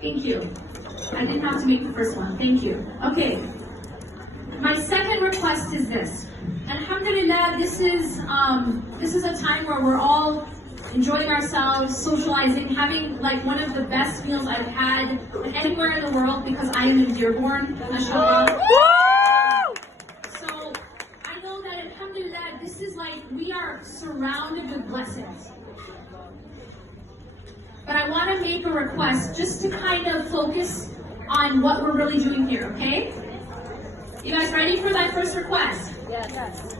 Thank you. I didn't have to make the first one. Thank you. Okay. My second request is this. Alhamdulillah, this is a time where we're all enjoying ourselves, socializing, having like one of the best meals I've had anywhere in the world because I am in Dearborn, mashallah. So I know that alhamdulillah, this is like, we are surrounded with blessings. But I want to make a request just to kind of focus on what we're really doing here, okay? You guys ready for that first request? Yes.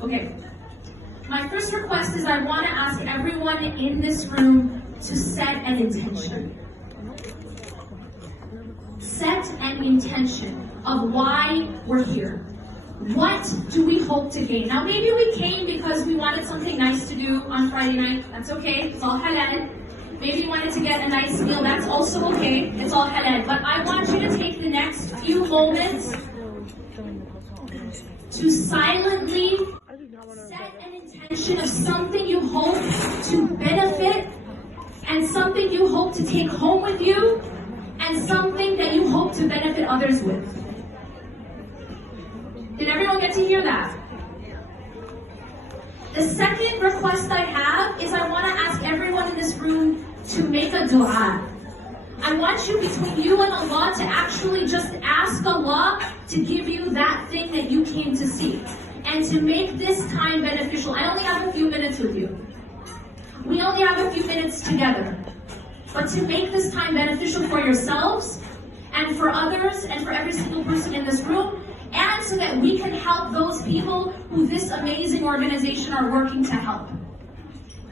Okay. My first request is I want to ask everyone in this room to set an intention. Set an intention of why we're here. What do we hope to gain? Now maybe we came because we wanted something nice to do on Friday night. That's okay. It's all halal. Maybe you wanted to get a nice meal. That's also okay. It's all halal. But I want you to take the next few moments to silently set an intention of something you hope to benefit and something you hope to take home with you and something that you hope to benefit others with. Did everyone get to hear that? The second request I have is I want to ask everyone in this room to make a dua. I want you, between you and Allah, to actually just ask Allah to give you that thing that you came to seek and to make this time beneficial. I only have a few minutes with you. We only have a few minutes together. But to make this time beneficial for yourselves and for others and for every single person in this room, and so that we can help those people who this amazing organization are working to help.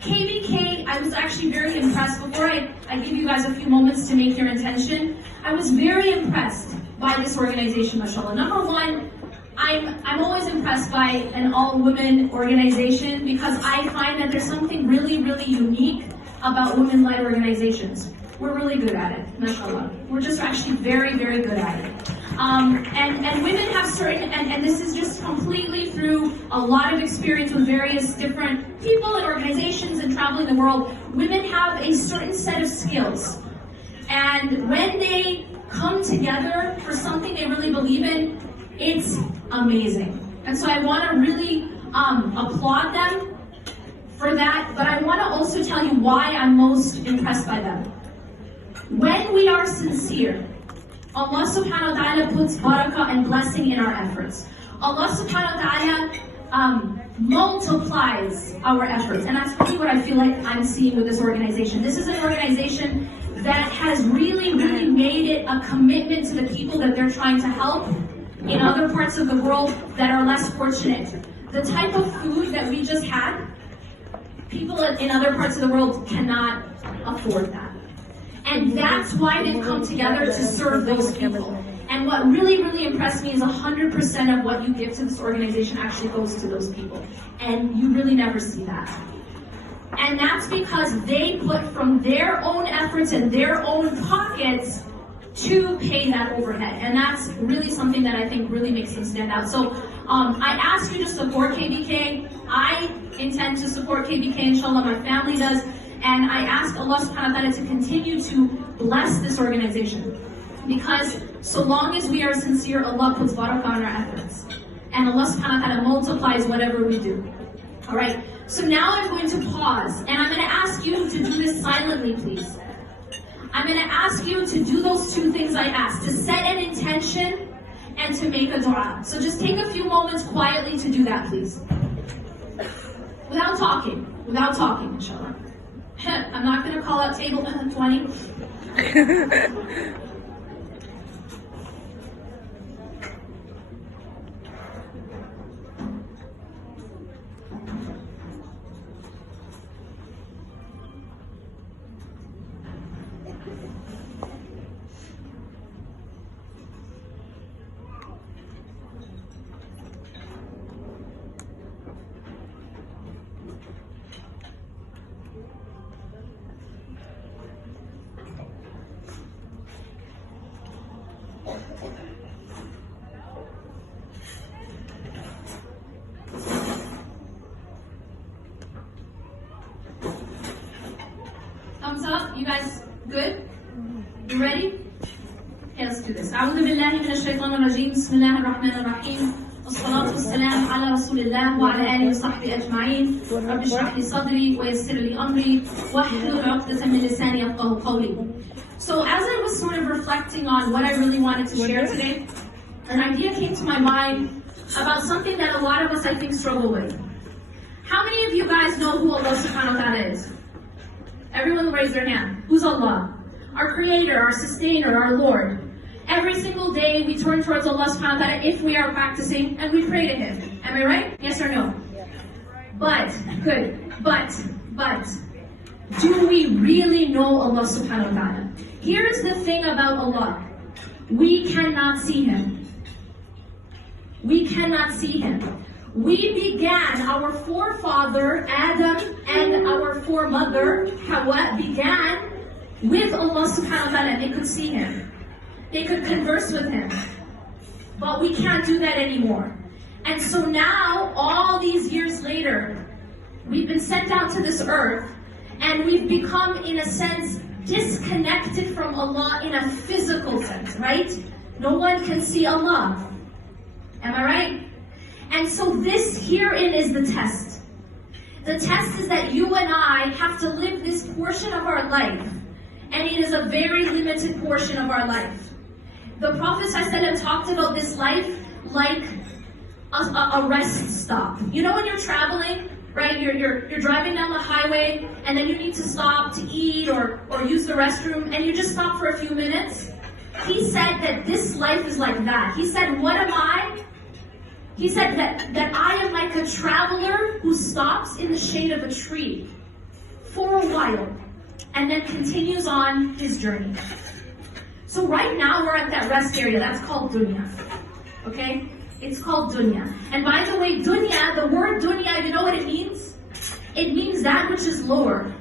𝐁𝐒𝐿, I was actually very impressed. Before I give you guys a few moments to make your intention, I was very impressed by this organization, mashallah. Number one, I'm always impressed by an all-women organization because I find that there's something really, really unique about women-led organizations. We're really good at it, mashallah. We're just actually very, very good at it. And women have certain, and this is just completely through a lot of experience with various different people and organizations and traveling the world, women have a certain set of skills. And when they come together for something they really believe in, it's amazing. And so I want to really applaud them for that, but I want to also tell you why I'm most impressed by them. When we are sincere, Allah subhanahu wa ta'ala puts barakah and blessing in our efforts. Allah subhanahu wa ta'ala multiplies our efforts. And that's really what I feel like I'm seeing with this organization. This is an organization that has really, really made it a commitment to the people that they're trying to help in other parts of the world that are less fortunate. The type of food that we just had, people in other parts of the world cannot afford that. And that's why they've come together to serve those people. And what really, really impressed me is 100% of what you give to this organization actually goes to those people. And you really never see that. And that's because they put from their own efforts and their own pockets to pay that overhead. And that's really something that I think really makes them stand out. So I ask you to support KBK. I intend to support KBK, inshallah, my family does. And I ask Allah subhanahu wa ta'ala to continue to bless this organization. Because so long as we are sincere, Allah puts barakah on our efforts. And Allah subhanahu wa ta'ala multiplies whatever we do. Alright, so now I'm going to pause. And I'm going to ask you to do this silently, please. I'm going to ask you to do those two things I asked. To set an intention and to make a dua. So just take a few moments quietly to do that, please. Without talking, inshallah. I'm not going to call out table 20. Thumbs up, you guys good? أعوذ بالله من الشيطان الرجيم. بسم الله الرحمن الرحيم. والصلاة والسلام على رسول الله وعلى آله وصحبه أجمعين. رب اشرح لي صدري ويسر لي أمري واحلل عقدة من لساني يفقهوا قولي. So as I was sort of reflecting on what I really wanted to share today, an idea came to my mind about something that a lot of us, I think, struggle with. How many of you guys know who Allah subhanahu wa ta'ala is? Everyone raise their hand. Who's Allah? Our creator, our sustainer, our Lord. Every single day we turn towards Allah subhanahu wa ta'ala if we are practicing and we pray to Him. Am I right? Yes or no? Yeah. But do we really know Allah subhanahu wa ta'ala? Here's the thing about Allah. We cannot see Him. We cannot see Him. We began, our forefather Adam and our foremother Hawa began with Allah subhanahu wa ta'ala, and they could see Him. They could converse with Him. But we can't do that anymore. And so now, all these years later, we've been sent out to this earth, and we've become, in a sense, disconnected from Allah in a physical sense, right? No one can see Allah. Am I right? And so this herein is the test. The test is that you and I have to live this portion of our life, and it is a very limited portion of our life. The Prophet ﷺ talked about this life like a rest stop. You know when you're traveling, right? You're driving down the highway, and then you need to stop to eat or use the restroom, and you just stop for a few minutes. He said that this life is like that. He said, what am I? He said that I am like a traveler who stops in the shade of a tree for a while and then continues on his journey. So right now we're at that rest area. That's called dunya. Okay? It's called dunya. And by the way, dunya, the word dunya, you know what it means? It means that which is lower.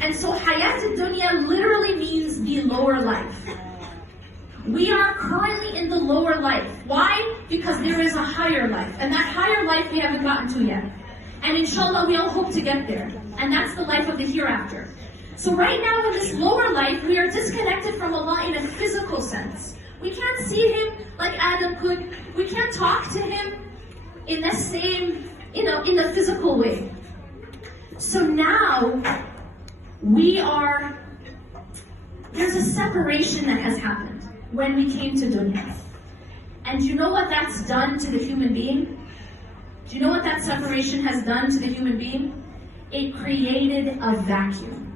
And so hayat dunya literally means the lower life. We are currently in the lower life. Why? Because there is a higher life. And that higher life we haven't gotten to yet. And inshallah, we all hope to get there. And that's the life of the hereafter. So right now in this lower life, we are disconnected from Allah in a physical sense. We can't see Him like Adam could. We can't talk to Him in the same, in the physical way. So now, there's a separation that has happened when we came to dunya. And do you know what that's done to the human being? Do you know what that separation has done to the human being? It created a vacuum.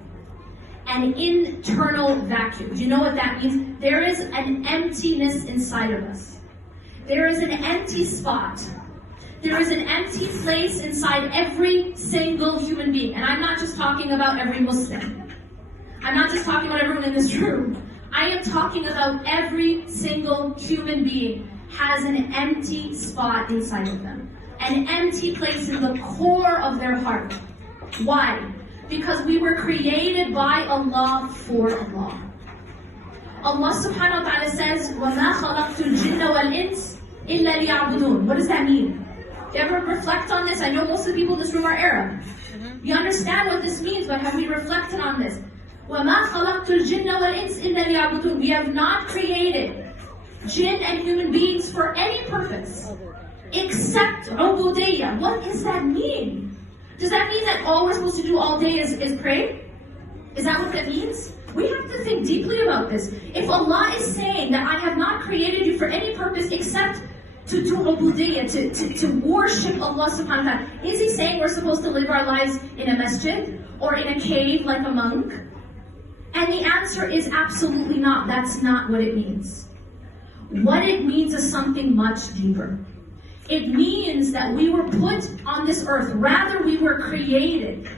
An internal vacuum. Do you know what that means? There is an emptiness inside of us. There is an empty spot. There is an empty place inside every single human being. And I'm not just talking about every Muslim. I'm not just talking about everyone in this room. I am talking about every single human being has an empty spot inside of them. An empty place in the core of their heart. Why? Because we were created by Allah for Allah. Allah subhanahu wa ta'ala says, وَمَا خَلَقْتُ الْجِنَّ وَالْإِنسِ إِلَّا لِيَعْبُدُونَ. What does that mean? Do you ever reflect on this? I know most of the people in this room are Arab. You understand what this means, but have we reflected on this? وَمَا خَلَقْتُ الْجِنَّ وَالْإِنسِ إِلَّا لِيَعْبُدُونَ. We have not created jinn and human beings for any purpose except ubudiyya. What does that mean? Does that mean that all we're supposed to do all day is pray? Is that what that means? We have to think deeply about this. If Allah is saying that I have not created you for any purpose except to do ubudiyya, to worship Allah subhanahu wa ta'ala, is He saying we're supposed to live our lives in a masjid or in a cave like a monk? And the answer is absolutely not. That's not what it means. What it means is something much deeper. It means that we were put on this earth, rather we were created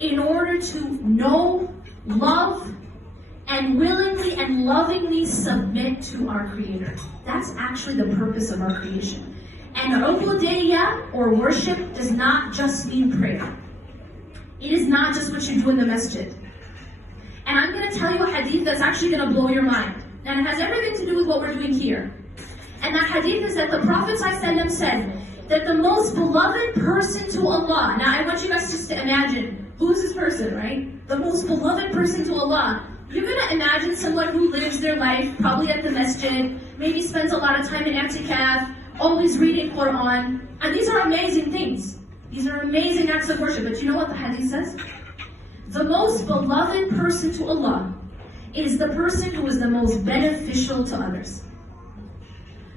in order to know, love, and willingly and lovingly submit to our Creator. That's actually the purpose of our creation. And ubudiyya, or worship, does not just mean prayer. It is not just what you do in the masjid. And I'm going to tell you a hadith that's actually going to blow your mind. And it has everything to do with what we're doing here. And that hadith is that the Prophet ﷺ said that the most beloved person to Allah, now I want you guys just to imagine, who's this person, right? The most beloved person to Allah You're going to imagine someone who lives their life probably at the masjid, maybe spends a lot of time in i'tikaf, always reading Quran, and these are amazing things. These are amazing acts of worship, but you know what the hadith says? The most beloved person to Allah is the person who is the most beneficial to others.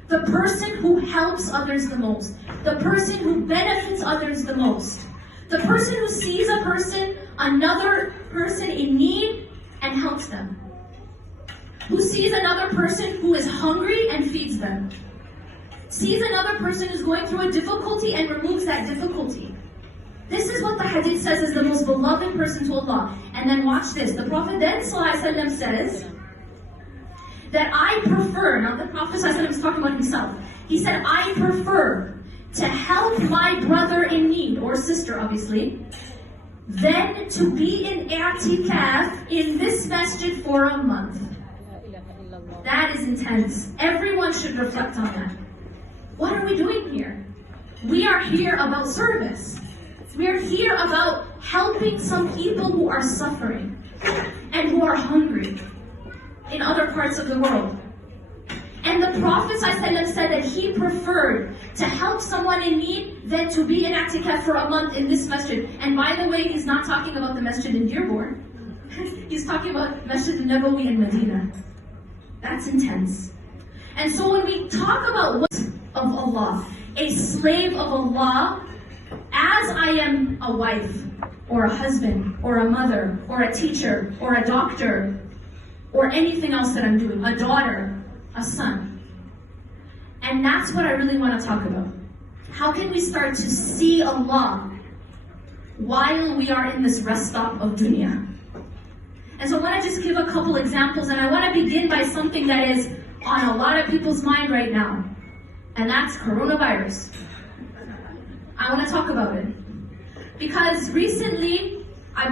The person who helps others the most. The person who benefits others the most. The person who sees another person in need, and helps them. Who sees another person who is hungry and feeds them. Sees another person who's going through a difficulty and removes that difficulty. This is what the hadith says is the most beloved person to Allah. And then watch this. The Prophet then ﷺ says that I prefer, now the Prophet ﷺ is talking about himself. He said, I prefer to help my brother in need, or sister obviously, than to be in i'tikaf in this masjid for a month. That is intense. Everyone should reflect on that. What are we doing here? We are here about service. We are here about helping some people who are suffering and who are hungry in other parts of the world. And the Prophet ﷺ said that he preferred to help someone in need than to be in i'tikaf for a month in this masjid. And by the way, he's not talking about the masjid in Dearborn. He's talking about Masjid al-Nabawi in Medina. That's intense. And so when we talk about what of Allah, a slave of Allah, as I am a wife, or a husband, or a mother, or a teacher, or a doctor, or anything else that I'm doing, a daughter, a son. And that's what I really want to talk about. How can we start to see Allah while we are in this rest stop of dunya? And so I want to just give a couple examples, and I want to begin by something that is on a lot of people's mind right now, and that's coronavirus. I want to talk about it. Because recently, I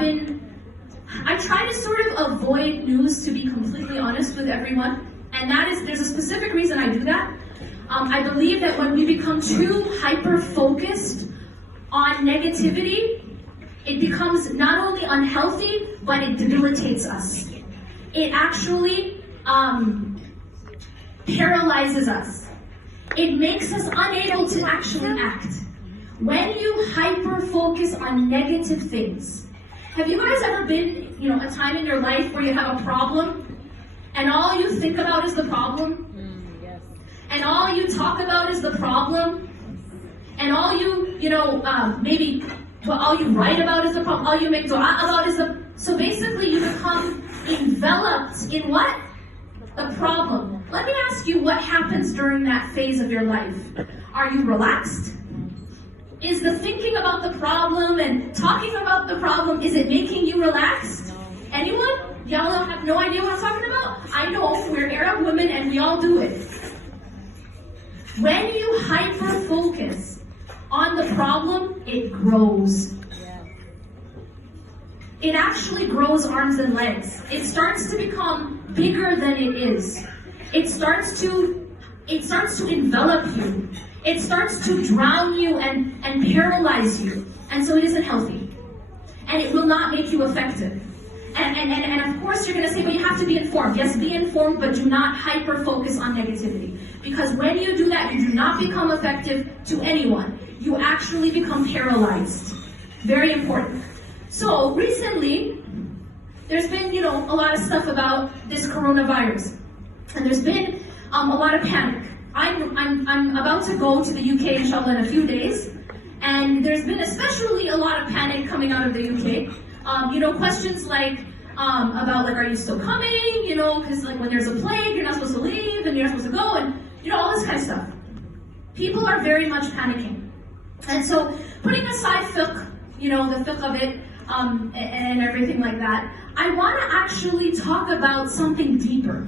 try to sort of avoid news, to be completely honest with everyone. And that is, there's a specific reason I do that. I believe that when we become too hyper-focused on negativity, it becomes not only unhealthy, but it debilitates us. It actually paralyzes us. It makes us unable to actually act. When you hyper-focus on negative things, have you guys ever been, a time in your life where you have a problem, and all you think about is the problem? Yes. And all you talk about is the problem? And all you, all you write about is the problem, all you make dua about is the... So basically you become enveloped in what? The problem. Let me ask you, what happens during that phase of your life? Are you relaxed? Is the thinking about the problem and talking about the problem, is it making you relaxed? No. Anyone? Y'all have no idea what I'm talking about? I know, we're Arab women and we all do it. When you hyper-focus on the problem, it grows. Yeah. It actually grows arms and legs. It starts to become bigger than it is. It starts to envelop you. It starts to drown you and paralyze you. And so it isn't healthy. And it will not make you effective. And of course you're going to say, but you have to be informed. Yes, be informed, but do not hyper-focus on negativity. Because when you do that, you do not become effective to anyone. You actually become paralyzed. Very important. So recently, there's been, a lot of stuff about this coronavirus. And there's been a lot of panic. I'm about to go to the UK, inshallah, in a few days. And there's been especially a lot of panic coming out of the UK. Questions like, about are you still coming? Because when there's a plague, you're not supposed to leave, and you're not supposed to go, and all this kind of stuff. People are very much panicking. And so, putting aside fiqh, the fiqh of it, and everything like that, I want to actually talk about something deeper.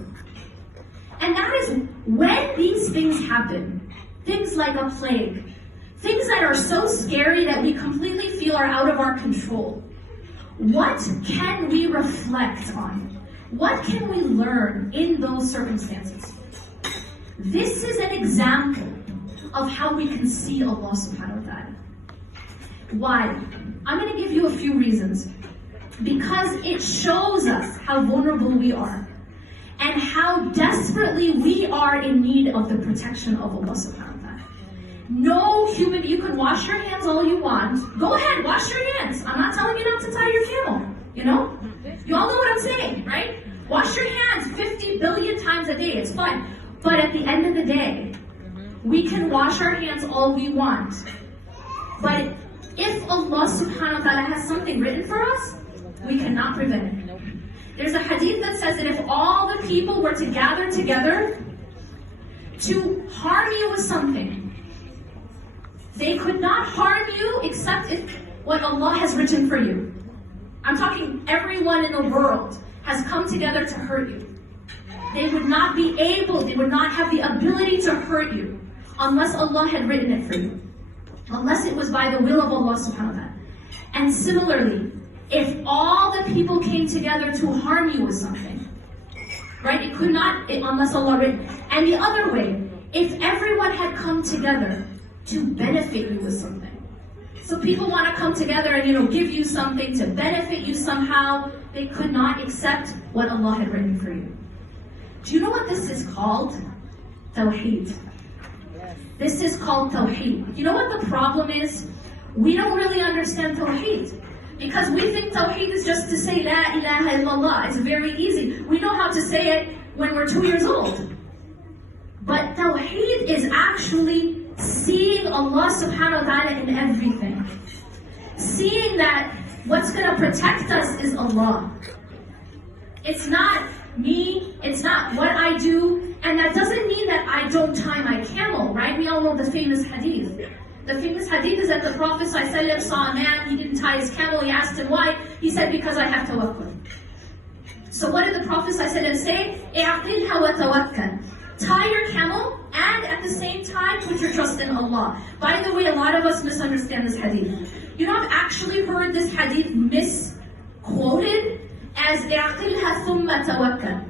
And that is, when these things happen, things like a plague, things that are so scary that we completely feel are out of our control, what can we reflect on? What can we learn in those circumstances? This is an example of how we can see Allah subhanahu wa ta'ala. Why? I'm going to give you a few reasons. because it shows us how vulnerable we are and how desperately we are in need of the protection of Allah subhanahu wa ta'ala. No human, you can wash your hands all you want. Go ahead, wash your hands. I'm not telling you not to tie your camel, you know? You all know what I'm saying, right? Wash your hands 50 billion times a day, it's fine. But at the end of the day, we can wash our hands all we want. But if Allah subhanahu wa ta'ala has something written for us, we cannot prevent it. There's a hadith that says that if all the people were to gather together to harm you with something, they could not harm you except if what Allah has written for you. I'm talking everyone in the world has come together to hurt you. They would not be able, they would not have the ability to hurt you unless Allah had written it for you. Unless it was by the will of Allah subhanahu wa ta'ala. And similarly, if all the people came together to harm you with something, right? It could not, unless Allah written. And the other way, if everyone had come together to benefit you with something. So people want to come together and, give you something to benefit you somehow. They could not accept what Allah had written for you. Do you know what this is called? Tawheed. This is called Tawheed. You know what the problem is? We don't really understand Tawheed. Because we think Tawheed is just to say La ilaha illallah. It's very easy. We know how to say it when we're 2 years old. But Tawheed is actually seeing Allah subhanahu wa ta'ala in everything. Seeing that what's going to protect us is Allah. It's not me, it's not what I do, and that doesn't mean that I don't tie my camel, right? We all know the famous hadith. The famous hadith is that the Prophet ﷺ saw a man, he didn't tie his camel, he asked him why, he said, because I have tawakkul. So what did the Prophet ﷺ say? 𝐁𝐿 وَتَوَكَّلْ. Tie your camel, and at the same time, put your trust in Allah. By the way, a lot of us misunderstand this hadith. I've actually heard this hadith misquoted as 𝐁𝐿 ثُمَّ تَوَكَّلْ.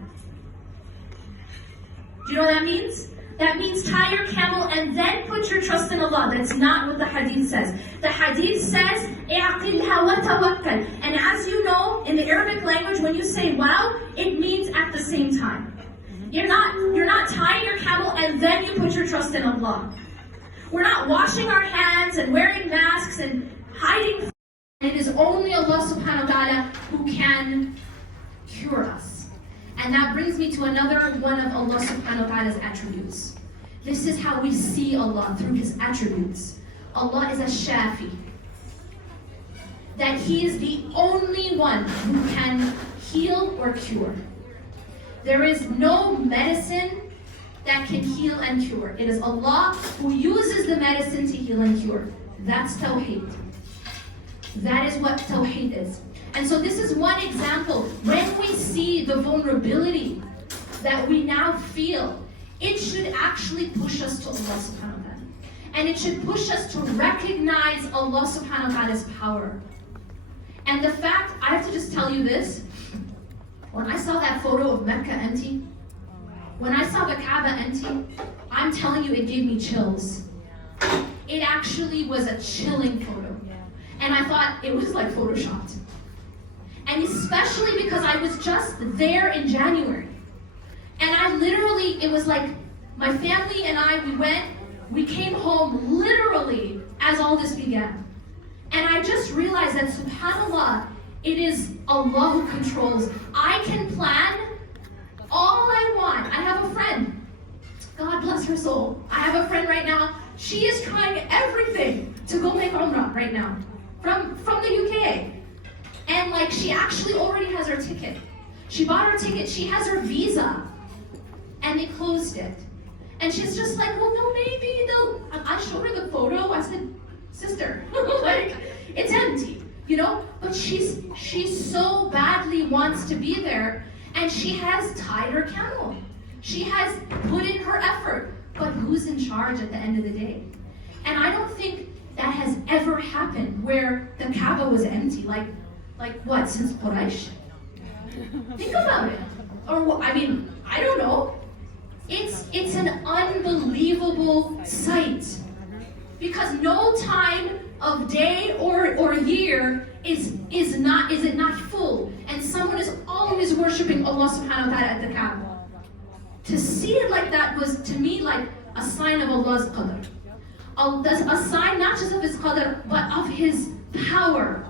Do you know what that means? That means tie your camel and then put your trust in Allah. That's not what the hadith says. The hadith says, 𝐁𝐿 وَتَوَكَّلْ. And as you know, in the Arabic language, when you say wow, it means at the same time. You're not tying your camel and then you put your trust in Allah. We're not washing our hands and wearing masks and hiding. It is only Allah subhanahu wa ta'ala who can cure us. And that brings me to another one of Allah subhanahu wa ta'ala's attributes. This is how we see Allah, through His attributes. Allah is a shafi. That He is the only one who can heal or cure. There is no medicine that can heal and cure. It is Allah who uses the medicine to heal and cure. That's Tawheed. That is what Tawheed is. And so this is one example. When we see the vulnerability that we now feel, it should actually push us to Allah subhanahu wa ta'ala. And it should push us to recognize Allah subhanahu wa ta'ala's power. And the fact, I have to just tell you this, when I saw that photo of Mecca empty, when I saw the Kaaba empty, I'm telling you, it gave me chills. It actually was a chilling photo. And I thought it was like photoshopped. And especially because I was just there in January. And I literally, it was like my family and I, we came home literally as all this began. And I just realized that subhanAllah, it is Allah who controls. I can plan all I want. I have a friend. God bless her soul. I have a friend right now. She is trying everything to go make Umrah right now. From the UK. And she actually already has her ticket. She bought her ticket. She has her visa. And they closed it. And she's just like, well, no, maybe they'll... I showed her the photo. I said, sister, it's empty. But she so badly wants to be there, and she has tied her camel. She has put in her effort, but who's in charge at the end of the day? And I don't think that has ever happened where the Kaaba was empty. Like what, since Quraysh? Think about it. Or I don't know. It's an unbelievable sight. Because no time of day or year is it not full, and someone is always worshiping Allah subhanahu wa ta'ala at the Kaaba. To see it like that was, to me, like a sign of Allah's qadr. A sign not just of His qadr, but of His power.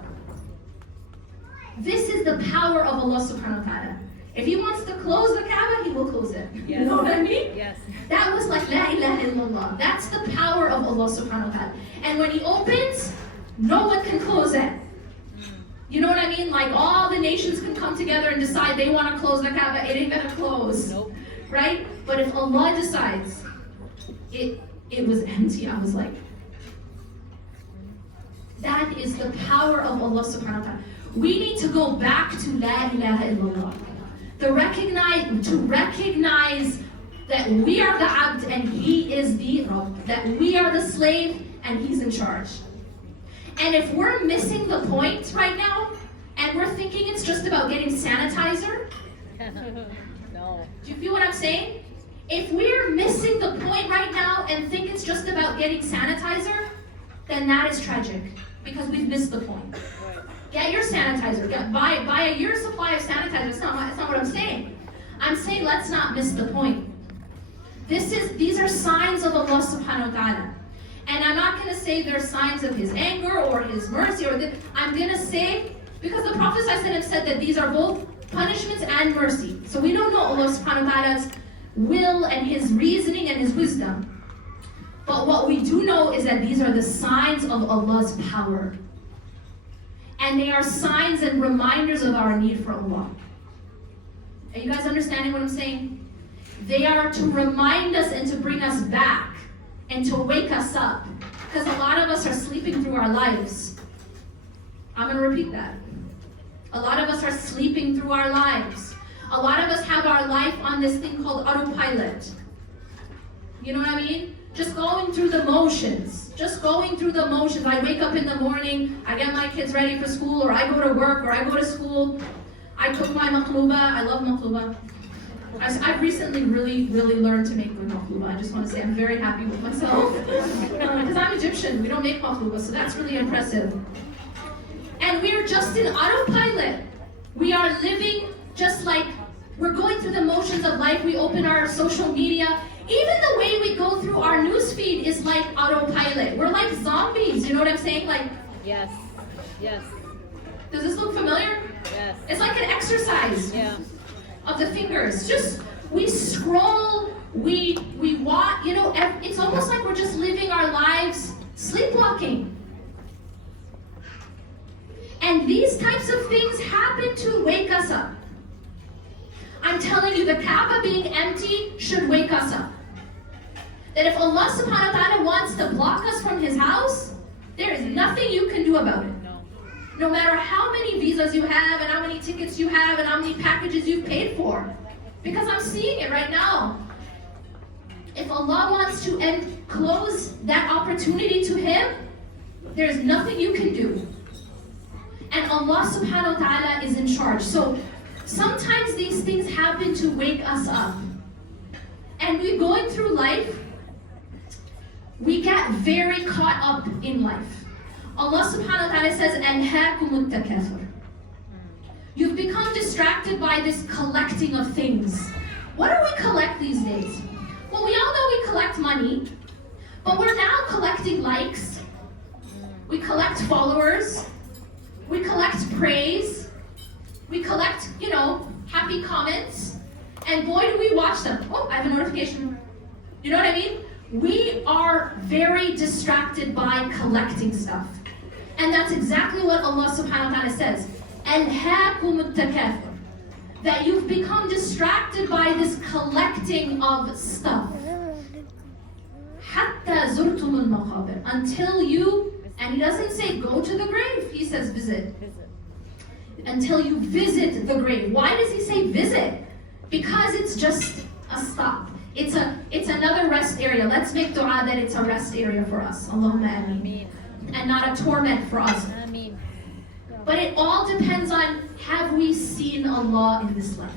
This is the power of Allah subhanahu wa ta'ala. If He wants to close the Kaaba, He will close it. Yes. You know what I mean? Yes. That was like La ilaha illallah. That's the power of Allah subhanahu wa ta'ala. And when He opens, no one can close it. You know what I mean? Like all the nations can come together and decide they want to close the Kaaba. It ain't gonna close. Nope. Right? But if Allah decides, it was empty. I was like, that is the power of Allah subhanahu wa ta'ala. We need to go back to La ilaha illallah. To recognize that we are the abd and He is the Rabb. That we are the slave and He's in charge. And if we're missing the point right now, and we're thinking it's just about getting sanitizer, No. do you feel what I'm saying? If we're missing the point right now and think it's just about getting sanitizer, then that is tragic, because we've missed the point. Right. Get your sanitizer. Buy a year's supply of sanitizer. That's not what I'm saying. I'm saying let's not miss the point. These are signs of Allah subhanahu wa ta'ala. And I'm not going to say they're signs of His anger or His mercy. I'm going to say, because the Prophet ﷺ said that these are both punishments and mercy. So we don't know Allah subhanahu wa ta'ala's will and His reasoning and His wisdom. But what we do know is that these are the signs of Allah's power. And they are signs and reminders of our need for Allah. Are you guys understanding what I'm saying? They are to remind us and to bring us back and to wake us up. Because a lot of us are sleeping through our lives. I'm going to repeat that. A lot of us are sleeping through our lives. A lot of us have our life on this thing called autopilot. You know what I mean? Just going through the motions. Just going through the motions. I wake up in the morning, I get my kids ready for school, or I go to work, or I go to school. I cook my maqluba. I love maqluba. I've recently really learned to make good maqluba. I just want to say I'm very happy with myself. Because I'm Egyptian, we don't make maqluba, so that's really impressive. And we're just in autopilot. We are living just like we're going through the motions of life. We open our social media. Even the way we go through our newsfeed is like autopilot. We're like zombies, you know what I'm saying? Like, Yes. Yes. does this look familiar? Yes. It's like an exercise. Yeah. Of the fingers. Just, we scroll, we watch, you know, it's almost like we're just living our lives sleepwalking. And these types of things happen to wake us up. I'm telling you, the Kaaba being empty should wake us up. That if Allah subhanahu wa ta'ala wants to block us from His house, there is nothing you can do about it. No matter how many visas you have, and how many tickets you have, and how many packages you've paid for. Because I'm seeing it right now. If Allah wants to close that opportunity to Him, there's nothing you can do. And Allah subhanahu wa ta'ala is in charge. So sometimes these things happen to wake us up. And we're going through life, we get very caught up in life. Allah subhanahu wa ta'ala says, 𝐁𝐎𝐿 𝐿. You've become distracted by this collecting of things. What do we collect these days? Well, we all know we collect money, but we're now collecting likes. We collect followers. We collect praise. We collect, you know, happy comments. And boy, do we watch them. Oh, I have a notification. You know what I mean? We are very distracted by collecting stuff. And that's exactly what Allah subhanahu wa ta'ala says. أَلْهَاكُمُ التَّكَاثُرُ. That you've become distracted by this collecting of stuff. حَتَّى زُرْتُمُ الْمَقَابِرِ. Until you, and He doesn't say go to the grave, He says visit. Until you visit the grave. Why does He say visit? Because it's just a stop. It's another rest area. Let's make dua that it's a rest area for us. Allahumma ameen. And not a torment for us. Ameen. But it all depends on, have we seen Allah in this life?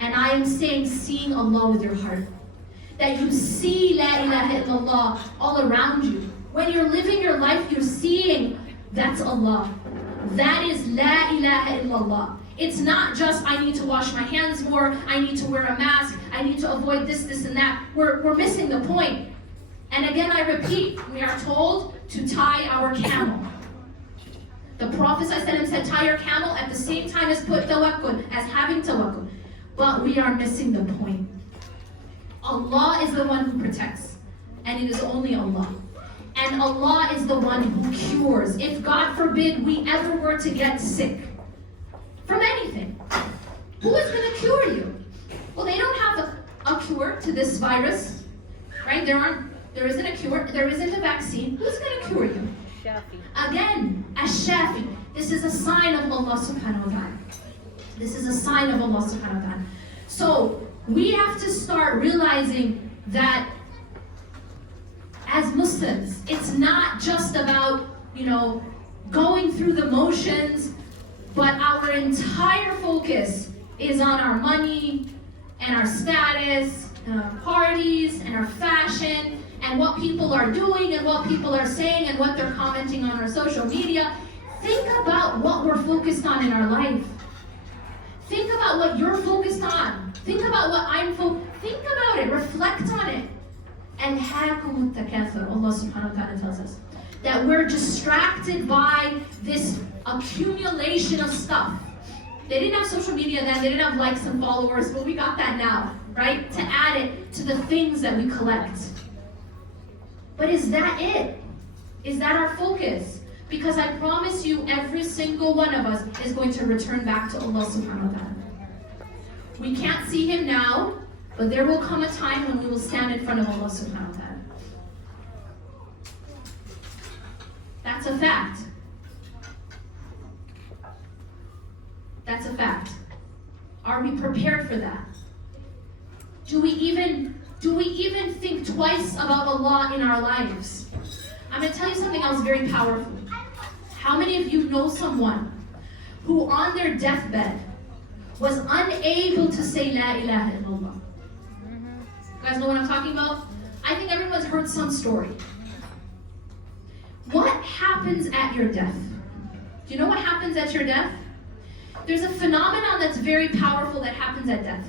And I am saying seeing Allah with your heart. That you see La ilaha illallah all around you. When you're living your life, you're seeing that's Allah. That is La ilaha illallah. It's not just I need to wash my hands more, I need to wear a mask, I need to avoid this, this, and that. We're missing the point. And again, I repeat, we are told to tie our camel. The Prophet ﷺ said, tie your camel at the same time as put tawakkul, as having tawakkul. But we are missing the point. Allah is the one who protects, and it is only Allah. And Allah is the one who cures. If God forbid we ever were to get sick from anything, who is going to cure you? Well, they don't have a cure to this virus, right? There isn't a cure, there isn't a vaccine. Who's going to cure you? Shafi. Again, Ash-Shafi. This is a sign of Allah subhanahu wa ta'ala. This is a sign of Allah subhanahu wa ta'ala. So, we have to start realizing that as Muslims, it's not just about, going through the motions, but our entire focus is on our money and our status and our parties and our fashion and what people are doing and what people are saying and what they're commenting on our social media. Think about what we're focused on in our life. Think about what you're focused on. Think about what think about it, reflect on it. And 𝐁𝐿 Allah subhanahu wa ta'ala tells us that we're distracted by this accumulation of stuff. They didn't have social media then, they didn't have likes and followers, but we got that now, right? To add it to the things that we collect. But is that it? Is that our focus? Because I promise you, every single one of us is going to return back to Allah subhanahu wa ta'ala. We can't see Him now, but there will come a time when we will stand in front of Allah subhanahu wa ta'ala. That's a fact. That's a fact. Are we prepared for that? Do we even think twice about Allah in our lives? I'm going to tell you something else very powerful. How many of you know someone who on their deathbed was unable to say La ilaha illallah? You guys know what I'm talking about? I think everyone's heard some story. What happens at your death? Do you know what happens at your death? There's a phenomenon that's very powerful that happens at death.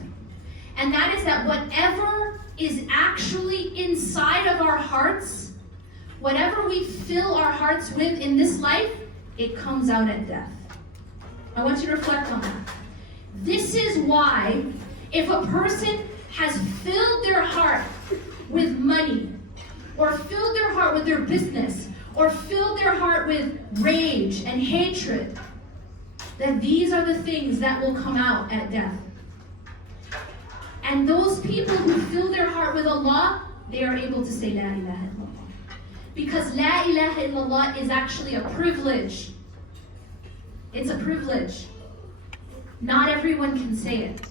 And that is that whatever is actually inside of our hearts, whatever we fill our hearts with in this life, it comes out at death. I want you to reflect on that. This is why if a person has filled their heart with money, or filled their heart with their business, or filled their heart with rage and hatred, then these are the things that will come out at death. And those people who fill their heart with Allah, they are able to say La ilaha illallah. Because La ilaha illallah is actually a privilege. It's a privilege. Not everyone can say it.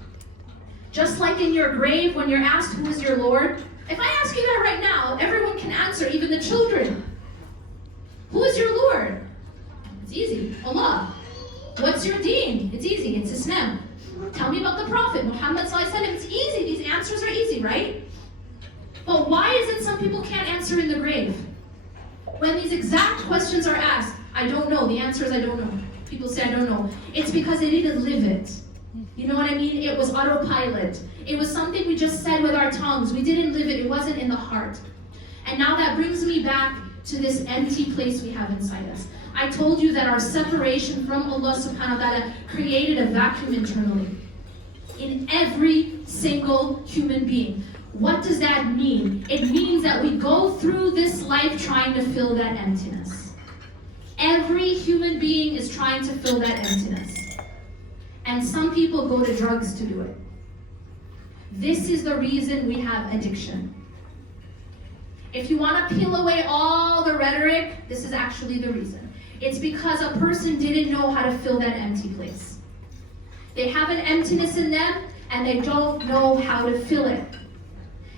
Just like in your grave, when you're asked who is your Lord, if I ask you that right now, everyone can answer, even the children. Who is your Lord? It's easy, Allah. What's your deen? It's easy, it's Islam. Tell me about the Prophet, Muhammad ﷺ. It's easy, these answers are easy, right? But why is it some people can't answer in the grave? When these exact questions are asked, I don't know, the answer is I don't know. People say I don't know. It's because they didn't live it. You know what I mean? It was autopilot. It was something we just said with our tongues. We didn't live it. It wasn't in the heart. And now that brings me back to this empty place we have inside us. I told you that our separation from Allah subhanahu wa ta'ala created a vacuum internally in every single human being. What does that mean? It means that we go through this life trying to fill that emptiness. Every human being is trying to fill that emptiness. And some people go to drugs to do it. This is the reason we have addiction. If you want to peel away all the rhetoric, this is actually the reason. It's because a person didn't know how to fill that empty place. They have an emptiness in them, and they don't know how to fill it.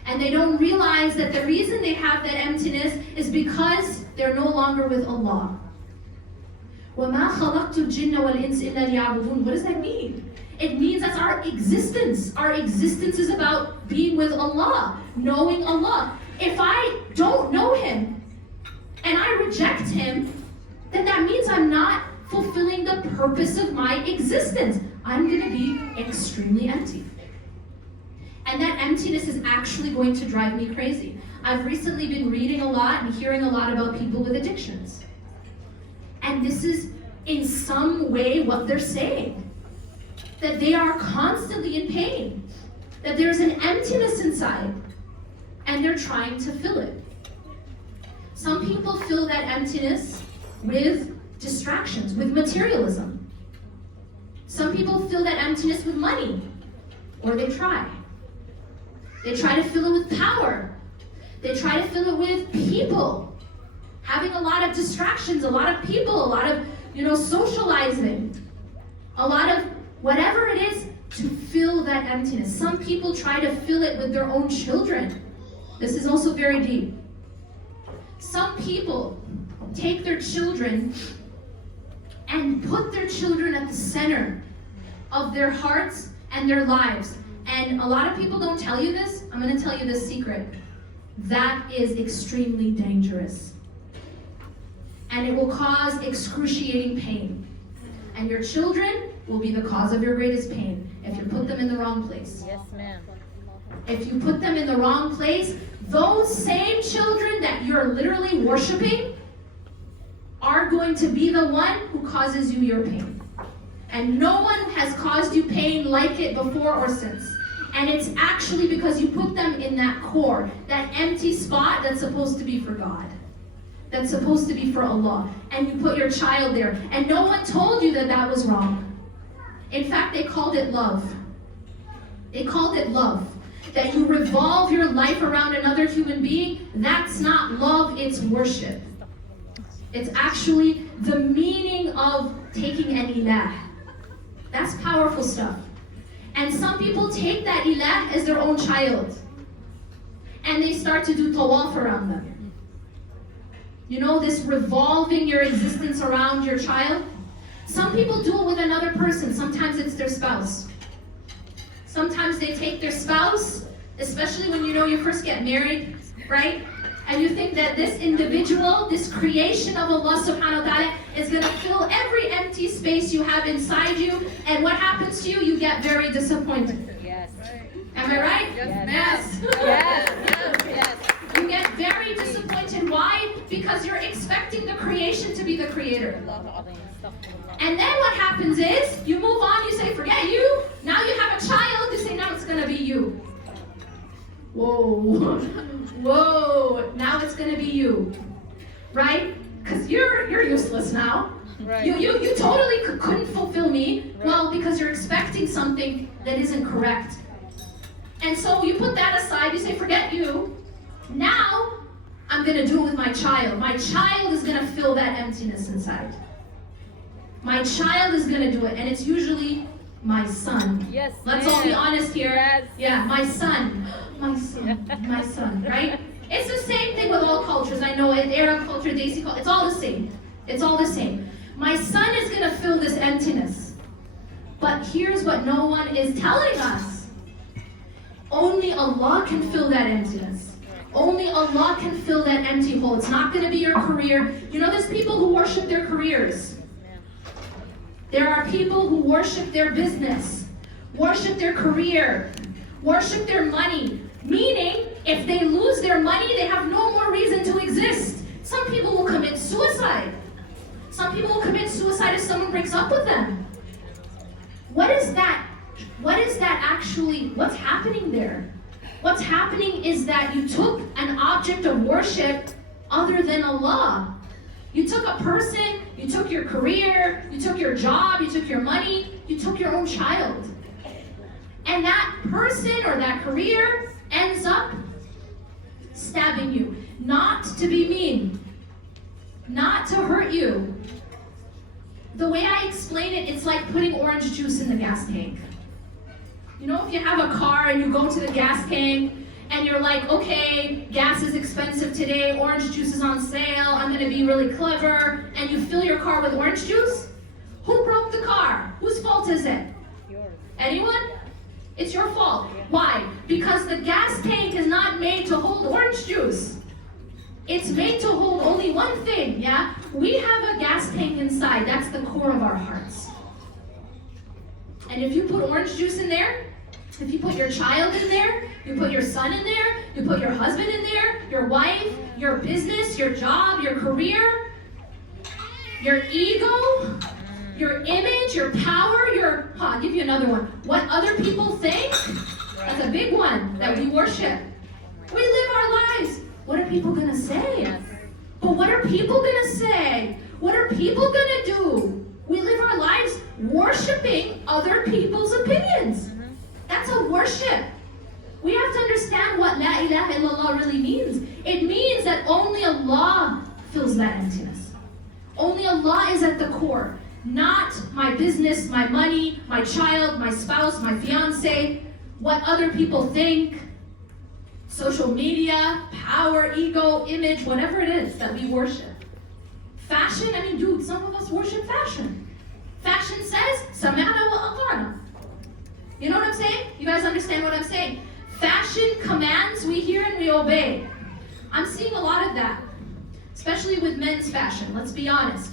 And they don't realize that the reason they have that emptiness is because they're no longer with Allah. وَمَا خَلَقْتُ الْجِنَّ وَالْإِنسِ إِلَّا لِيَعْبُدُونَ. What does that mean? It means that's our existence. Our existence is about being with Allah, knowing Allah. If I don't know Him, and I reject Him, then that means I'm not fulfilling the purpose of my existence. I'm going to be extremely empty. And that emptiness is actually going to drive me crazy. I've recently been reading a lot and hearing a lot about people with addictions. And this is in some way what they're saying. That they are constantly in pain. That there's an emptiness inside. And they're trying to fill it. Some people fill that emptiness with distractions, with materialism. Some people fill that emptiness with money. Or they try. They try to fill it with power. They try to fill it with people. Having a lot of distractions, a lot of people, a lot of, socializing. A lot of whatever it is to fill that emptiness. Some people try to fill it with their own children. This is also very deep. Some people take their children and put their children at the center of their hearts and their lives. And a lot of people don't tell you this. I'm going to tell you this secret. That is extremely dangerous. And it will cause excruciating pain. And your children will be the cause of your greatest pain if you put them in the wrong place. Yes, ma'am. If you put them in the wrong place, those same children that you're literally worshiping are going to be the one who causes you your pain. And no one has caused you pain like it before or since. And it's actually because you put them in that core, that empty spot that's supposed to be for God. That's supposed to be for Allah. And you put your child there. And no one told you that that was wrong. In fact, they called it love. They called it love. That you revolve your life around another human being, that's not love, it's worship. It's actually the meaning of taking an ilah. That's powerful stuff. And some people take that ilah as their own child. And they start to do tawaf around them. This revolving your existence around your child. Some people do it with another person. Sometimes it's their spouse. Sometimes they take their spouse, especially when you first get married, right? And you think that this individual, this creation of Allah subhanahu wa ta'ala is going to fill every empty space you have inside you. And what happens to you? You get very disappointed. Yes. Am I right? Yes. Yes. You get very disappointed. Why? Because you're expecting the creation to be the creator. And then what happens is, you move on, you say, forget you. Now you have a child, you say, now it's going to be you. Whoa. Now it's going to be you. Right? Because you're useless now. Right. You totally couldn't fulfill me. Right. Well, because you're expecting something that isn't correct. And so you put that aside, you say, forget you. Now, I'm going to do it with my child. My child is going to fill that emptiness inside. My child is going to do it, and it's usually my son. Yes. Let's all be honest here. Yes. Yeah, my son, right? It's the same thing with all cultures. I know in Arab culture, Desi culture, it's all the same. It's all the same. My son is going to fill this emptiness. But here's what no one is telling us. Only Allah can fill that emptiness. Only Allah can fill that empty hole. It's not going to be your career. There's people who worship their careers. There are people who worship their business, worship their career, worship their money. Meaning, if they lose their money, they have no more reason to exist. Some people will commit suicide. Some people will commit suicide if someone breaks up with them. What is that? What is that actually? What's happening there? What's happening is that you took an object of worship other than Allah. You took a person, you took your career, you took your job, you took your money, you took your own child. And that person or that career ends up stabbing you. Not to be mean, not to hurt you. The way I explain it, it's like putting orange juice in the gas tank. If you have a car and you go to the gas tank and you're like, okay, gas is expensive today, orange juice is on sale, I'm gonna be really clever, and you fill your car with orange juice? Who broke the car? Whose fault is it? Yours. Anyone? It's your fault. Why? Because the gas tank is not made to hold orange juice. It's made to hold only one thing, yeah? We have a gas tank inside. That's the core of our hearts. And if you put orange juice in there, if you put your child in there, you put your son in there, you put your husband in there, your wife, your business, your job, your career, your ego, your image, your power, I'll give you another one. What other people think, that's a big one that we worship. We live our lives. What are people gonna say? But what are people gonna say? What are people gonna do? We live our lives worshiping other people's opinions. That's a worship. We have to understand what La ilaha illallah really means. It means that only Allah fills that emptiness. Only Allah is at the core. Not my business, my money, my child, my spouse, my fiance, what other people think, social media, power, ego, image, whatever it is that we worship. Fashion, I mean, dude, some of us worship fashion. Fashion says, سَمِعْنَا وَأَطَعْنَا. You know what I'm saying? You guys understand what I'm saying? Fashion commands, we hear and we obey. I'm seeing a lot of that, especially with men's fashion, let's be honest.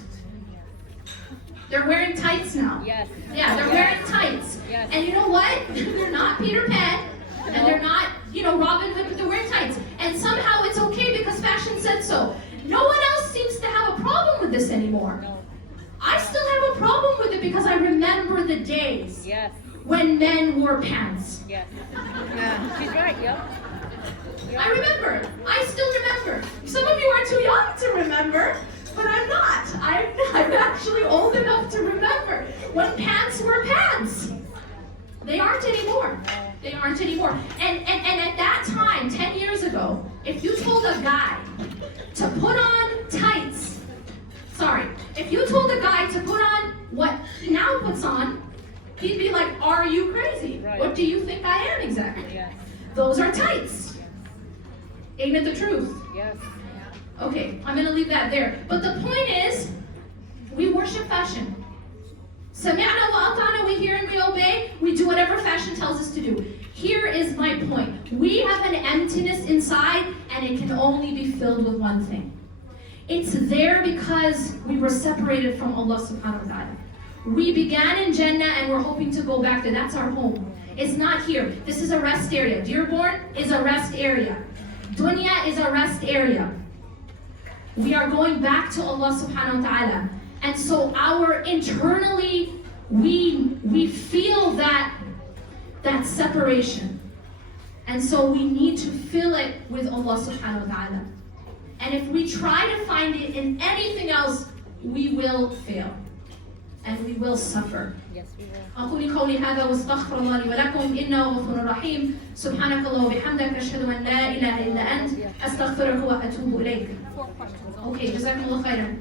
They're wearing tights now. Yes. Yeah, they're wearing tights. Yes. And you know what? They're not Peter Pan, and they're not, Robin Hood, but they're wearing tights. And somehow it's okay because fashion said so. No one else seems to have a problem with this anymore. No. I still have a problem with it because I remember the days Yes. when men wore pants. Yes. Yeah. She's right, yep. I remember. I still remember. Some of you are too young to remember, but I'm not. I'm actually old enough to remember when pants were pants. They aren't anymore. They aren't anymore. And at that time, 10 years ago, if you told a guy to put on tights, if you told a guy to put on what he now puts on, he'd be like, are you crazy? Right. What do you think I am exactly? Yes. Those are tights. Ain't it the truth? Yes. Okay, I'm gonna leave that there. But the point is, we worship fashion. Sami'na wa ata'na, we hear and we obey. We do whatever fashion tells us to do. Here is my point. We have an emptiness inside, and it can only be filled with one thing. It's there because we were separated from Allah subhanahu wa ta'ala. We began in Jannah and we're hoping to go back there. That's our home. It's not here. This is a rest area. Dearborn is a rest area. Dunya is a rest area. We are going back to Allah subhanahu wa ta'ala. And so internally, we feel that separation. And so we need to fill it with Allah subhanahu wa ta'ala. And if we try to find it in anything else, we will fail. And we will suffer. Yes, we will. أقول قولي هذا واستغفر الله لي ولكم إنه غفور رحيم سبحانك اللهم وبحمدك أشهد أن لا إله إلا أنت أستغفرك وأتوب إليك. 4 questions. Okay, جزاكم الله خيرا.